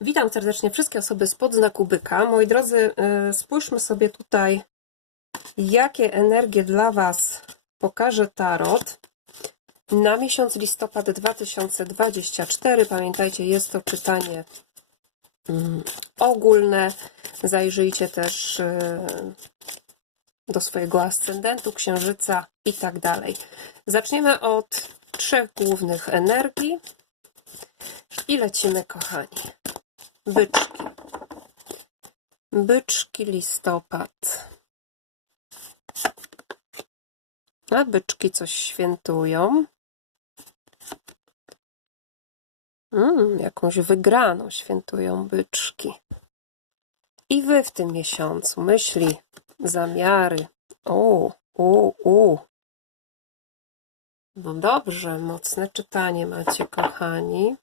Witam serdecznie wszystkie osoby spod znaku byka. Moi drodzy, y, spójrzmy sobie tutaj, jakie energie dla Was pokaże Tarot na miesiąc listopad 2024. Pamiętajcie, jest to czytanie mm, ogólne. Zajrzyjcie też y, do swojego ascendentu, księżyca i tak dalej. Zaczniemy od trzech głównych energii i lecimy, kochani. Byczki. Byczki listopad. A byczki coś świętują. Mm, jakąś wygraną świętują byczki. I wy w tym miesiącu myśli, zamiary. O, u, u. No dobrze, mocne czytanie macie, kochani.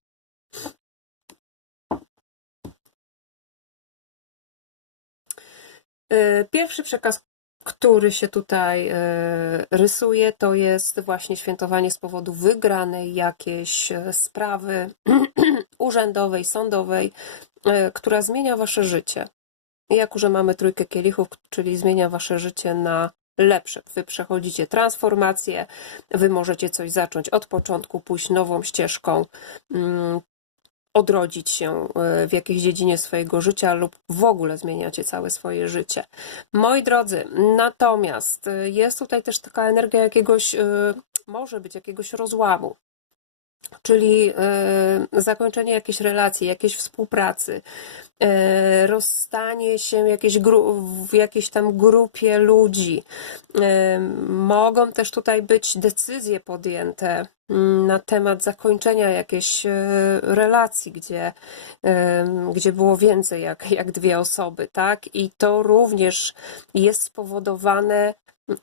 Pierwszy przekaz, który się tutaj y, rysuje, to jest właśnie świętowanie z powodu wygranej jakiejś e, sprawy urzędowej, sądowej, która zmienia wasze życie. I jako, że mamy trójkę kielichów, czyli zmienia wasze życie na lepsze. Wy przechodzicie transformację, wy możecie coś zacząć od początku, pójść nową ścieżką, mm, odrodzić się y, w jakiejś dziedzinie swojego życia lub w ogóle zmieniacie całe swoje życie. Moi drodzy, natomiast y, jest tutaj też taka energia jakiegoś, y, może być jakiegoś rozłamu. Czyli zakończenie jakiejś relacji, jakiejś współpracy, rozstanie się jakiejś w jakiejś tam grupie ludzi. Mogą też tutaj być decyzje podjęte na temat zakończenia jakiejś y, relacji, gdzie, gdzie było więcej jak, jak dwie osoby, tak? I to również jest spowodowane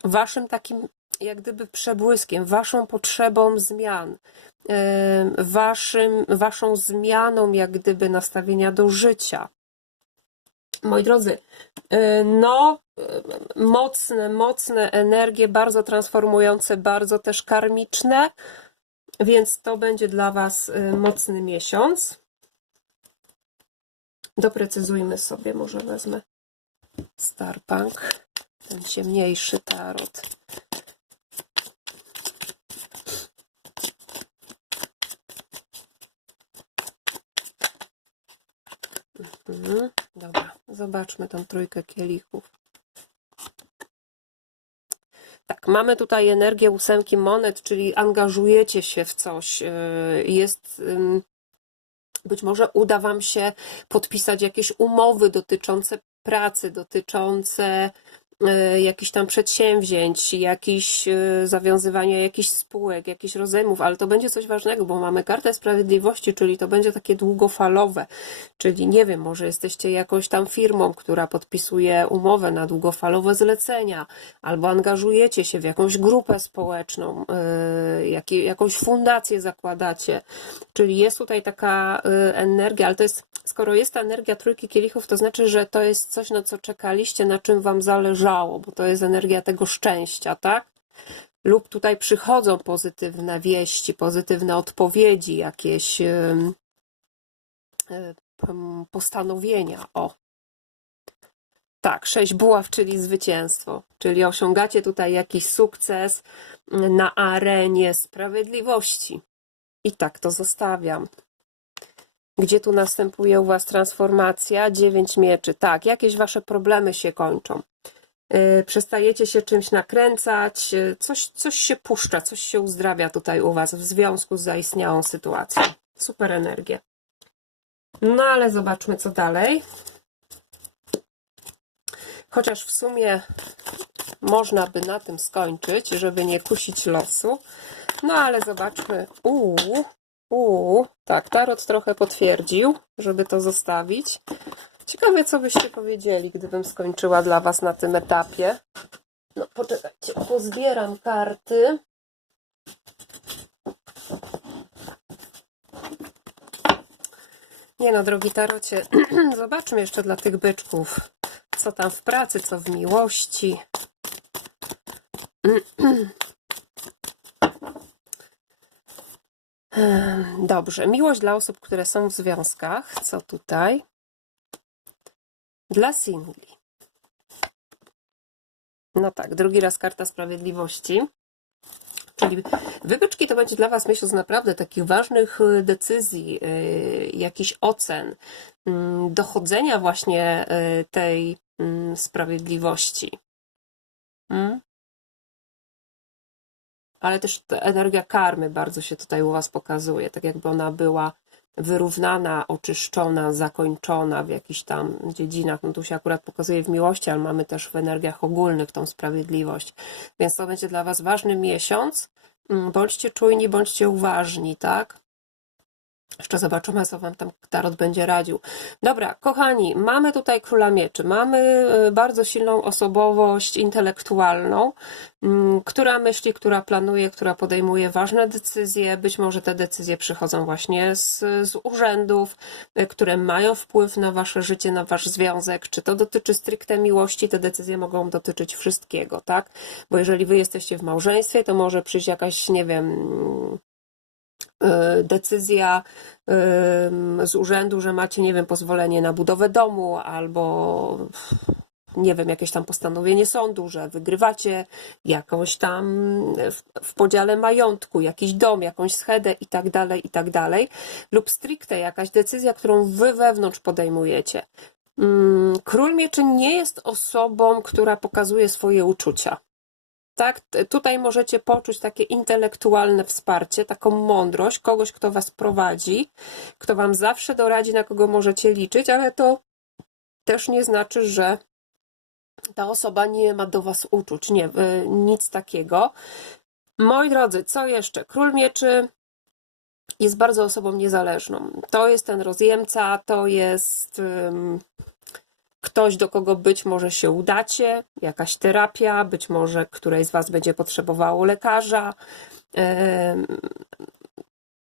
waszym takim jak gdyby przebłyskiem, waszą potrzebą zmian, waszym, waszą zmianą jak gdyby nastawienia do życia. Moi drodzy, y, no y, mocne, mocne energie, bardzo transformujące, bardzo też karmiczne, więc to będzie dla was y, mocny miesiąc. Doprecyzujmy sobie, może wezmę Starpunk, ten ciemniejszy tarot. Mhm, dobra, zobaczmy tą trójkę kielichów. Tak, mamy tutaj energię ósemki monet, czyli angażujecie się w coś. yy, Jest. Być może uda Wam się podpisać jakieś umowy dotyczące pracy, dotyczące y, jakichś tam przedsięwzięć, jakichś y, zawiązywania jakichś spółek, jakichś rozejmów, ale to będzie coś ważnego, bo mamy kartę sprawiedliwości, czyli to będzie takie długofalowe, czyli nie wiem, może jesteście jakąś tam firmą, która podpisuje umowę na długofalowe zlecenia, albo angażujecie się w jakąś grupę społeczną, jakie- jakąś fundację zakładacie, czyli jest tutaj taka energia, ale to jest, skoro jest ta energia trójki kielichów, to znaczy, że to jest coś, na co czekaliście, na czym wam zależało, bo to jest energia tego szczęścia, tak? Lub tutaj przychodzą pozytywne wieści, pozytywne odpowiedzi, jakieś postanowienia. O, tak, sześć buław, czyli zwycięstwo, czyli osiągacie tutaj jakiś sukces na arenie sprawiedliwości. I tak to zostawiam. Gdzie tu następuje u Was transformacja? Dziewięć mieczy. Tak, jakieś Wasze problemy się kończą. Yy, przestajecie się czymś nakręcać, yy, coś, coś się puszcza, coś się uzdrawia tutaj u Was w związku z zaistniałą sytuacją. Super energia. No ale zobaczmy, co dalej. Chociaż w sumie można by na tym skończyć, żeby nie kusić losu. No ale zobaczmy. Uuu, uuu, tak, tarot trochę potwierdził, żeby to zostawić. Ciekawe, co byście powiedzieli, gdybym skończyła dla Was na tym etapie. No, poczekajcie, pozbieram karty. Nie no, drogi tarocie, zobaczmy jeszcze dla tych byczków, co tam w pracy, co w miłości. Dobrze. Miłość dla osób, które są w związkach. Co tutaj? Dla singli. No tak, drugi raz karta sprawiedliwości. Czyli wypyczki to będzie dla Was, z naprawdę takich ważnych y, decyzji, y, jakichś ocen, mm, dochodzenia właśnie y, tej mm, sprawiedliwości. Mm? Ale też ta energia karmy bardzo się tutaj u Was pokazuje, tak jakby ona była wyrównana, oczyszczona, zakończona w jakichś tam dziedzinach. No tu się akurat pokazuje w miłości, ale mamy też w energiach ogólnych tą sprawiedliwość. Więc to będzie dla Was ważny miesiąc. Mm, Bądźcie czujni, bądźcie uważni, tak? Jeszcze zobaczymy, co Wam tam Tarot będzie radził. Dobra, kochani, mamy tutaj Króla Mieczy. Mamy y, bardzo silną osobowość intelektualną, mm, która myśli, która planuje, która podejmuje ważne decyzje. Być może te decyzje przychodzą właśnie z, z urzędów, y, które mają wpływ na Wasze życie, na Wasz związek. Czy to dotyczy stricte miłości, te decyzje mogą dotyczyć wszystkiego, tak? Bo jeżeli Wy jesteście w małżeństwie, to może przyjść jakaś, nie wiem, decyzja ym, z urzędu, że macie, nie wiem, pozwolenie na budowę domu albo nie wiem, jakieś tam postanowienie sądu, że wygrywacie jakąś tam w, w podziale majątku, jakiś dom, jakąś schedę i tak dalej, i tak dalej, lub stricte jakaś decyzja, którą wy wewnątrz podejmujecie. Mm, Król Mieczy nie jest osobą, która pokazuje swoje uczucia. Tak, tutaj możecie poczuć takie intelektualne wsparcie, taką mądrość, kogoś, kto was prowadzi, kto wam zawsze doradzi, na kogo możecie liczyć, ale to też nie znaczy, że ta osoba nie ma do was uczuć. Nie, y, nic takiego. Moi drodzy, co jeszcze? Król Mieczy jest bardzo osobą niezależną. To jest ten rozjemca, to jest ktoś, do kogo być może się udacie, jakaś terapia, być może któreś z Was będzie potrzebowało lekarza.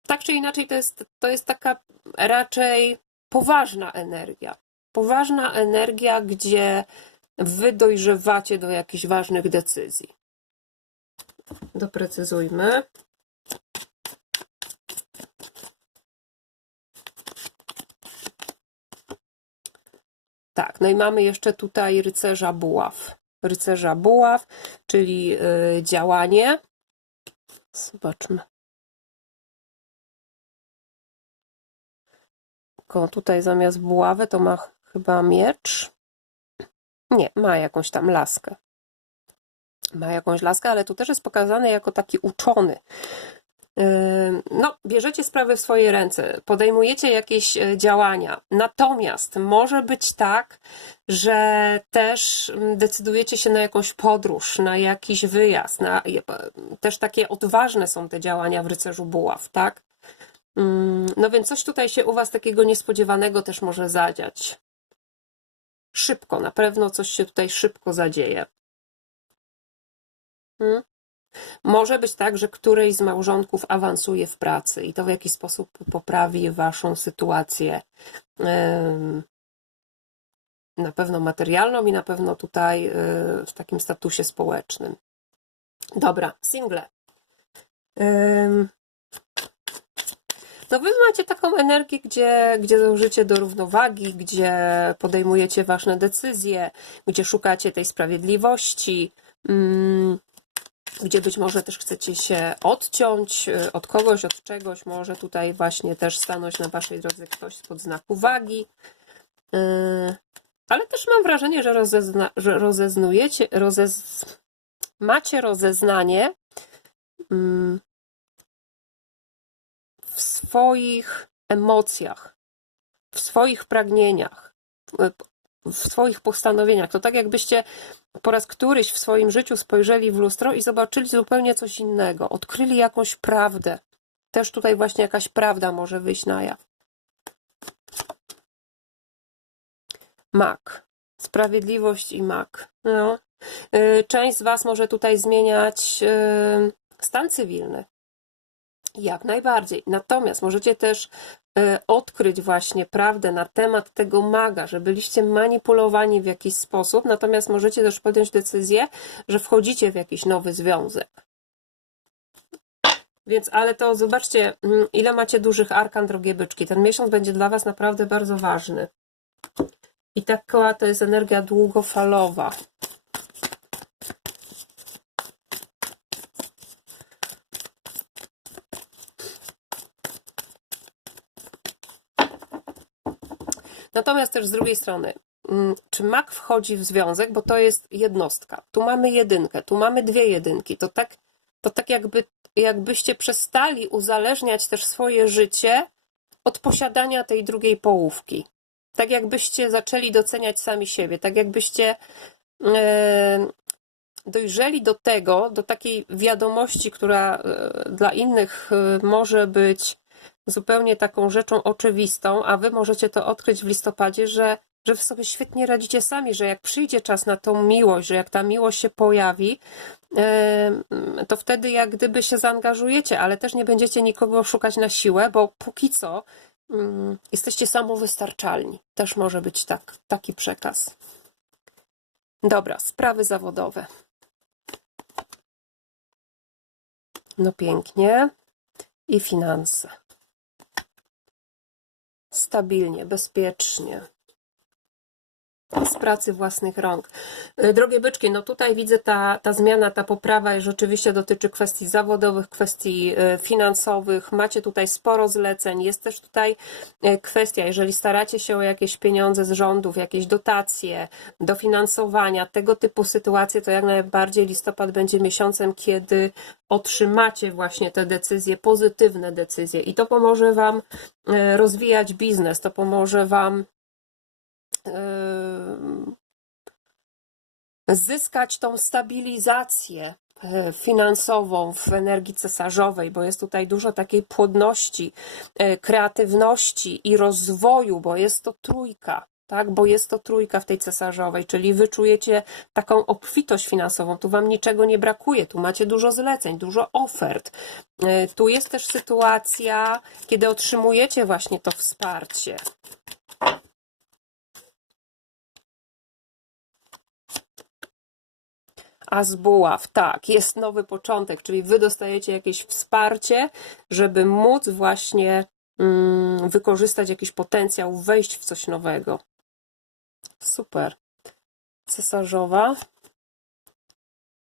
Tak czy inaczej, to jest, to jest taka raczej poważna energia. Poważna energia, gdzie Wy dojrzewacie do jakichś ważnych decyzji. Doprecyzujmy. Tak, no i mamy jeszcze tutaj rycerza buław. Rycerza buław, czyli y, działanie. Zobaczmy. Tylko tutaj zamiast buławy to ma ch- chyba miecz. Nie, ma jakąś tam laskę. Ma jakąś laskę, ale tu też jest pokazany jako taki uczony. No, bierzecie sprawy w swoje ręce, podejmujecie jakieś e, działania. Natomiast może być tak, że też mm, decydujecie się na jakąś podróż, na jakiś wyjazd. Na, też takie odważne są te działania w rycerzu buław, tak? Mm, No więc coś tutaj się u Was takiego niespodziewanego też może zadziać. Szybko, na pewno coś się tutaj szybko zadzieje. Hmm? Może być tak, że któryś z małżonków awansuje w pracy i to w jakiś sposób poprawi waszą sytuację. Na pewno materialną i na pewno tutaj y, w takim statusie społecznym. Dobra, single. No wy macie taką energię, gdzie, gdzie dążycie do równowagi, gdzie podejmujecie ważne decyzje, gdzie szukacie tej sprawiedliwości, mm, gdzie być może też chcecie się odciąć y, od kogoś, od czegoś, może tutaj właśnie też stanąć na waszej drodze ktoś spod znaku wagi. Y, Ale też mam wrażenie, że, rozezna, że rozeznujecie, rozez, macie rozeznanie mm, w swoich emocjach, w swoich pragnieniach, y, w swoich postanowieniach. To tak jakbyście po raz któryś w swoim życiu spojrzeli w lustro i zobaczyli zupełnie coś innego, odkryli jakąś prawdę. Też tutaj właśnie jakaś prawda może wyjść na jaw. Mak. Sprawiedliwość i mak. No. Y, Część z Was może tutaj zmieniać y, stan cywilny. Jak najbardziej. Natomiast możecie też e, odkryć właśnie prawdę na temat tego maga, że byliście manipulowani w jakiś sposób, natomiast możecie też podjąć decyzję, że wchodzicie w jakiś nowy związek. Więc, ale to zobaczcie, mm, ile macie dużych arkan, drogie byczki. Ten miesiąc będzie dla Was naprawdę bardzo ważny. I taka to jest energia długofalowa. Natomiast też z drugiej strony, mm, czy mak wchodzi w związek, bo to jest jednostka. Tu mamy jedynkę, tu mamy dwie jedynki. To tak, to tak jakby, jakbyście przestali uzależniać też swoje życie od posiadania tej drugiej połówki. Tak jakbyście zaczęli doceniać sami siebie, tak jakbyście e, dojrzeli do tego, do takiej wiadomości, która e, dla innych e, może być zupełnie taką rzeczą oczywistą, a wy możecie to odkryć w listopadzie, że, że wy sobie świetnie radzicie sami, że jak przyjdzie czas na tą miłość, że jak ta miłość się pojawi, to wtedy jak gdyby się zaangażujecie, ale też nie będziecie nikogo szukać na siłę, bo póki co mm, jesteście samowystarczalni. Też może być tak, taki przekaz. Dobra, sprawy zawodowe. No pięknie. I finanse. Stabilnie, bezpiecznie. Z pracy własnych rąk. Y, Drogie byczki, no tutaj widzę ta, ta zmiana, ta poprawa rzeczywiście dotyczy kwestii zawodowych, kwestii y, finansowych. Macie tutaj sporo zleceń. Jest też tutaj y, kwestia, jeżeli staracie się o jakieś pieniądze z rządów, jakieś dotacje, dofinansowania, tego typu sytuacje, to jak najbardziej listopad będzie miesiącem, kiedy otrzymacie właśnie te decyzje, pozytywne decyzje i to pomoże Wam e, rozwijać biznes, to pomoże Wam e, zyskać tą stabilizację e, finansową w energii cesarzowej, bo jest tutaj dużo takiej płodności, e, kreatywności i rozwoju, bo jest to trójka. Tak, bo jest to trójka w tej cesarzowej, czyli wy czujecie taką obfitość finansową, tu wam niczego nie brakuje, tu macie dużo zleceń, dużo ofert. E, Tu jest też sytuacja, kiedy otrzymujecie właśnie to wsparcie. A z buław, tak, jest nowy początek, czyli wy dostajecie jakieś wsparcie, żeby móc właśnie mm, wykorzystać jakiś potencjał, wejść w coś nowego. Super. Cesarzowa.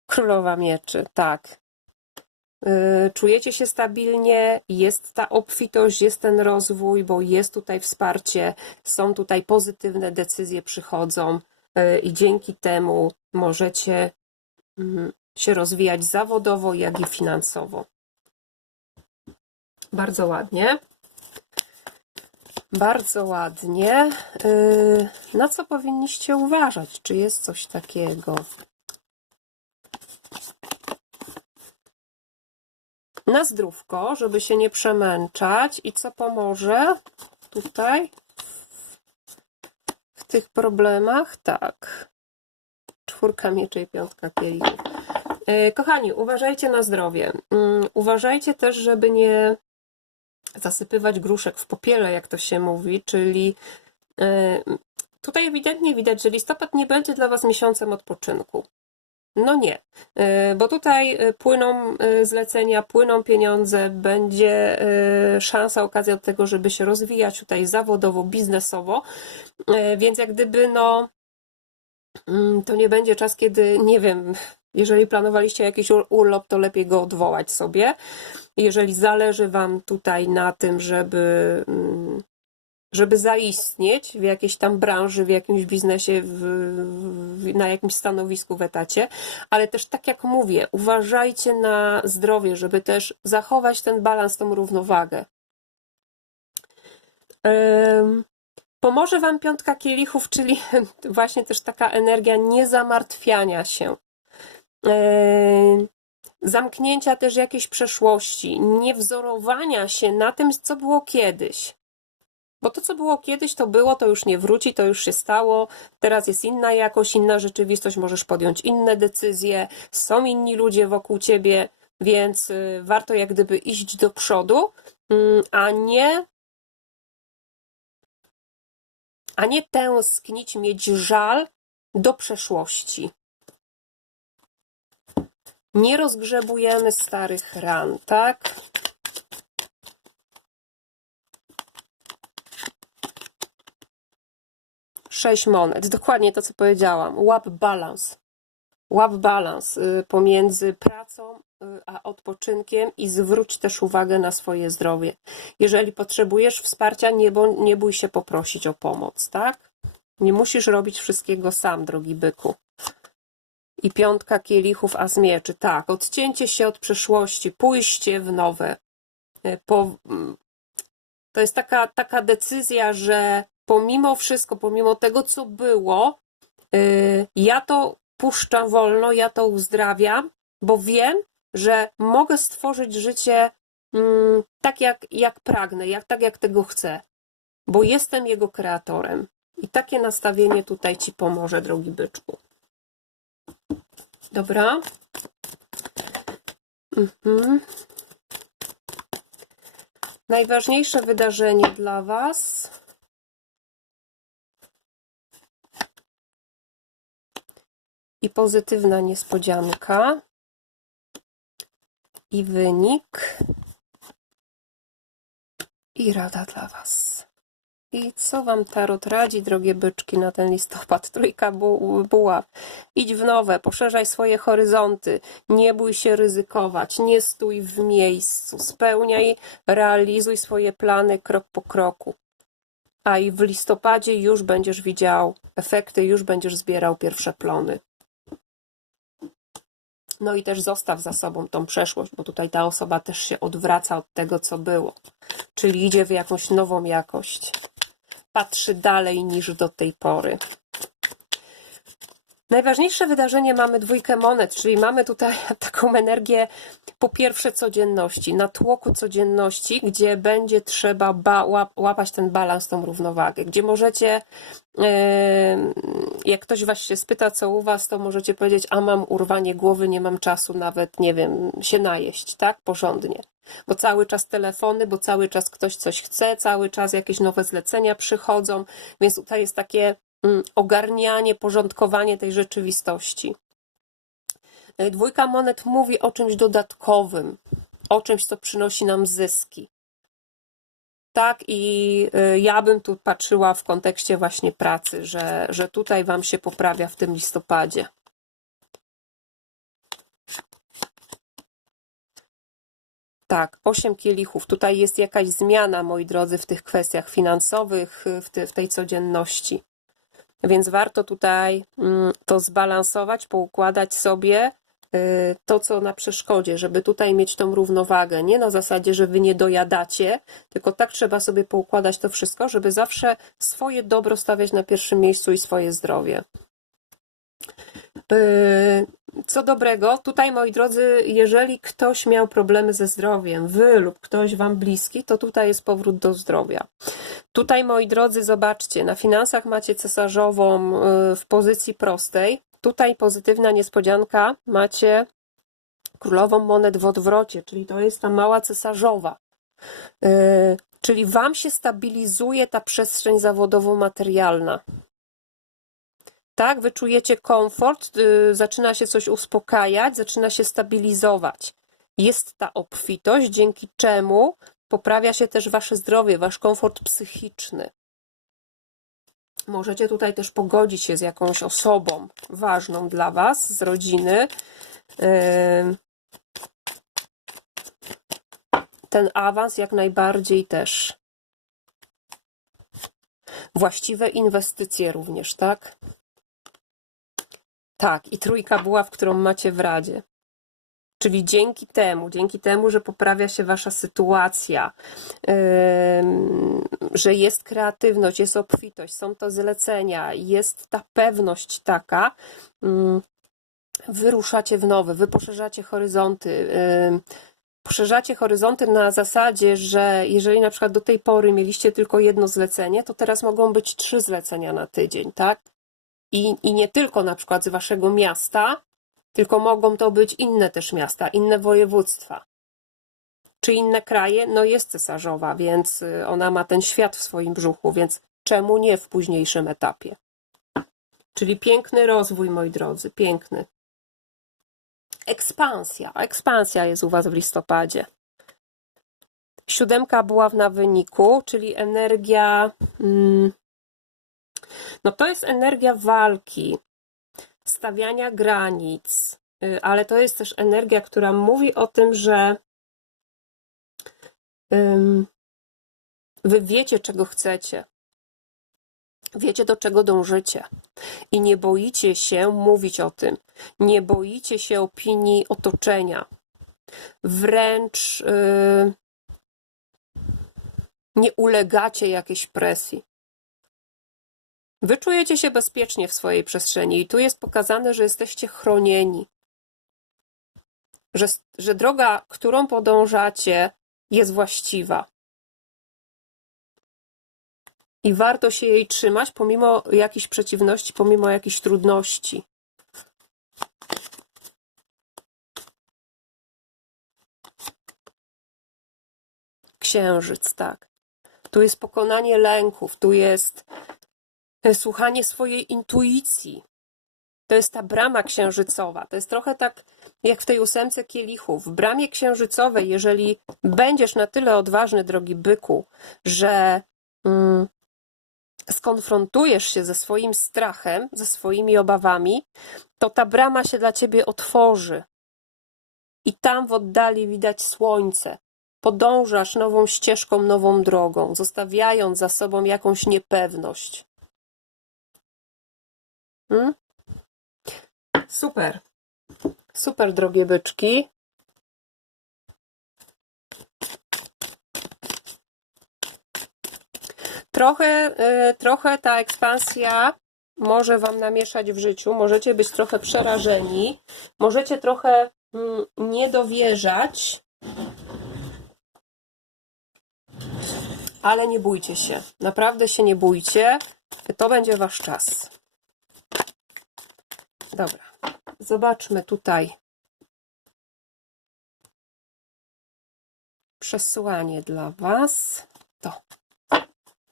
Królowa mieczy, tak. Yy, Czujecie się stabilnie, jest ta obfitość, jest ten rozwój, bo jest tutaj wsparcie, są tutaj pozytywne decyzje przychodzą yy, i dzięki temu możecie się rozwijać zawodowo, jak i finansowo. Bardzo ładnie. Bardzo ładnie. Yy, Na co powinniście uważać? Czy jest coś takiego? Na zdrówko, żeby się nie przemęczać. I co pomoże tutaj w tych problemach? Tak. Czwórka mieczy i piątka kielichów. Yy, Kochani, uważajcie na zdrowie. Yy, Uważajcie też, żeby nie zasypywać gruszek w popiele, jak to się mówi, czyli e, tutaj ewidentnie widać, że listopad nie będzie dla Was miesiącem odpoczynku. No nie, e, bo tutaj e, płyną e, zlecenia, płyną pieniądze, będzie e, szansa, okazja do tego, żeby się rozwijać tutaj zawodowo, biznesowo, E, więc jak gdyby no mm, to nie będzie czas, kiedy nie wiem, jeżeli planowaliście jakiś ur- urlop, to lepiej go odwołać sobie. Jeżeli zależy Wam tutaj na tym, żeby, mm, żeby zaistnieć w jakiejś tam branży, w jakimś biznesie, w, w, na jakimś stanowisku w etacie, ale też tak jak mówię, uważajcie na zdrowie, żeby też zachować ten balans, tą równowagę. Pomoże Wam piątka kielichów, czyli właśnie też taka energia niezamartwiania się. Em, zamknięcia też jakiejś przeszłości, nie wzorowania się na tym, co było kiedyś. Bo to, co było kiedyś, to było, to już nie wróci, to już się stało. Teraz jest inna jakość, inna rzeczywistość, możesz podjąć inne decyzje, są inni ludzie wokół ciebie, więc y, warto jak gdyby iść do przodu, mm, a nie a nie tęsknić, mieć żal do przeszłości. Nie rozgrzebujemy starych ran, tak? Sześć monet, dokładnie to, co powiedziałam. Łap balans. Łap balans y, pomiędzy pracą y, a odpoczynkiem i zwróć też uwagę na swoje zdrowie. Jeżeli potrzebujesz wsparcia, nie, nie bój się poprosić o pomoc, tak? Nie musisz robić wszystkiego sam, drogi byku. I piątka kielichów, a z mieczy. Tak, odcięcie się od przeszłości, pójście w nowe. Y, Po, mm, to jest taka, taka decyzja, że pomimo wszystko, pomimo tego, co było, ja to puszczam wolno, ja to uzdrawiam, bo wiem, że mogę stworzyć życie mm, tak, jak, jak pragnę, jak, tak, jak tego chcę, bo jestem jego kreatorem. I takie nastawienie tutaj ci pomoże, drogi byczku. Dobra. Mhm. Najważniejsze wydarzenie dla Was. I pozytywna niespodzianka. I wynik. I rada dla Was. I co Wam Tarot radzi, drogie byczki, na ten listopad? Trójka bu- buław. Idź w nowe, poszerzaj swoje horyzonty, nie bój się ryzykować, nie stój w miejscu, spełniaj, realizuj swoje plany krok po kroku. A i w listopadzie już będziesz widział efekty, już będziesz zbierał pierwsze plony. No i też zostaw za sobą tą przeszłość, bo tutaj ta osoba też się odwraca od tego, co było. Czyli idzie w jakąś nową jakość. Patrzy dalej niż do tej pory. Najważniejsze wydarzenie mamy dwójkę monet, czyli mamy tutaj taką energię po pierwsze codzienności, natłoku codzienności, gdzie będzie trzeba ba- łap- łapać ten balans, tą równowagę, gdzie możecie, jak ktoś was się spyta, co u was, to możecie powiedzieć, a mam urwanie głowy, nie mam czasu nawet, nie wiem, się najeść, tak, porządnie. Bo cały czas telefony, bo cały czas ktoś coś chce, cały czas jakieś nowe zlecenia przychodzą, więc tutaj jest takie ogarnianie, porządkowanie tej rzeczywistości. Y, Dwójka monet mówi o czymś dodatkowym, o czymś, co przynosi nam zyski. Tak, i y, ja bym tu patrzyła w kontekście właśnie pracy, że, że tutaj Wam się poprawia w tym listopadzie. Tak, osiem kielichów. Tutaj jest jakaś zmiana, moi drodzy, w tych kwestiach finansowych, w, ty, w tej codzienności. Więc warto tutaj mm, to zbalansować, poukładać sobie y, to, co na przeszkodzie, żeby tutaj mieć tą równowagę. Nie na zasadzie, że wy nie dojadacie, tylko tak trzeba sobie poukładać to wszystko, żeby zawsze swoje dobro stawiać na pierwszym miejscu i swoje zdrowie. Y, Co dobrego, tutaj moi drodzy, jeżeli ktoś miał problemy ze zdrowiem, wy lub ktoś wam bliski, to tutaj jest powrót do zdrowia. Tutaj moi drodzy, zobaczcie, na finansach macie cesarzową y, w pozycji prostej. Tutaj pozytywna niespodzianka, macie królową monet w odwrocie, czyli to jest ta mała cesarzowa. Y, Czyli wam się stabilizuje ta przestrzeń zawodowo-materialna. Tak, wy czujecie komfort, y, zaczyna się coś uspokajać, zaczyna się stabilizować. Jest ta obfitość, dzięki czemu poprawia się też wasze zdrowie, wasz komfort psychiczny. Możecie tutaj też pogodzić się z jakąś osobą ważną dla was, z rodziny. Ym, Ten awans jak najbardziej też. Właściwe inwestycje również, tak? Tak, i trójka była, w którą macie w Radzie. Czyli dzięki temu, dzięki temu, że poprawia się wasza sytuacja, ym, że jest kreatywność, jest obfitość, są to zlecenia, jest ta pewność taka, ym, wyruszacie w nowe, wy poszerzacie horyzonty. ym, Poszerzacie horyzonty na zasadzie, że jeżeli na przykład do tej pory mieliście tylko jedno zlecenie, to teraz mogą być trzy zlecenia na tydzień, tak? I, I nie tylko na przykład z waszego miasta, tylko mogą to być inne też miasta, inne województwa, czy inne kraje. No jest cesarzowa, więc y, ona ma ten świat w swoim brzuchu, więc czemu nie w późniejszym etapie? Czyli piękny rozwój, moi drodzy, piękny. ekspansja. Ekspansja jest u Was w listopadzie. Siódemka była na wyniku, czyli energia. mm, No to jest energia walki, stawiania granic, y, ale to jest też energia, która mówi o tym, że Wy wiecie, czego chcecie. Wiecie, do czego dążycie. I nie boicie się mówić o tym. Nie boicie się opinii otoczenia. Wręcz yy, nie ulegacie jakiejś presji. Wy czujecie się bezpiecznie w swojej przestrzeni i tu jest pokazane, że jesteście chronieni. Że, że droga, którą podążacie, jest właściwa. I warto się jej trzymać pomimo jakichś przeciwności, pomimo jakichś trudności. Księżyc, tak. Tu jest pokonanie lęków, tu jest e, słuchanie swojej intuicji. To jest ta brama księżycowa. To jest trochę tak jak w tej ósemce kielichów. W bramie księżycowej, jeżeli będziesz na tyle odważny, drogi byku, że mm, skonfrontujesz się ze swoim strachem, ze swoimi obawami, to ta brama się dla ciebie otworzy. I tam w oddali widać słońce. Podążasz nową ścieżką, nową drogą, zostawiając za sobą jakąś niepewność. Hmm? Super. Super, drogie byczki. Trochę, y, trochę ta ekspansja może Wam namieszać w życiu. Możecie być trochę przerażeni. Możecie trochę mm, nie dowierzać. Ale nie bójcie się. Naprawdę się nie bójcie. To będzie Wasz czas. Dobra. Zobaczmy tutaj. Przesłanie dla Was. To.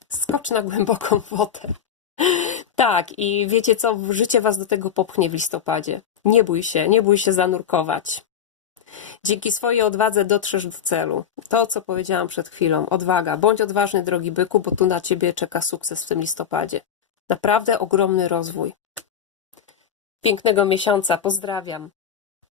Skocz na głęboką wodę. Tak, i wiecie co? Życie Was do tego popchnie w listopadzie. Nie bój się, nie bój się zanurkować. Dzięki swojej odwadze dotrzesz do celu. To, co powiedziałam przed chwilą. Odwaga. Bądź odważny, drogi byku, bo tu na Ciebie czeka sukces w tym listopadzie. Naprawdę ogromny rozwój. Pięknego miesiąca. Pozdrawiam.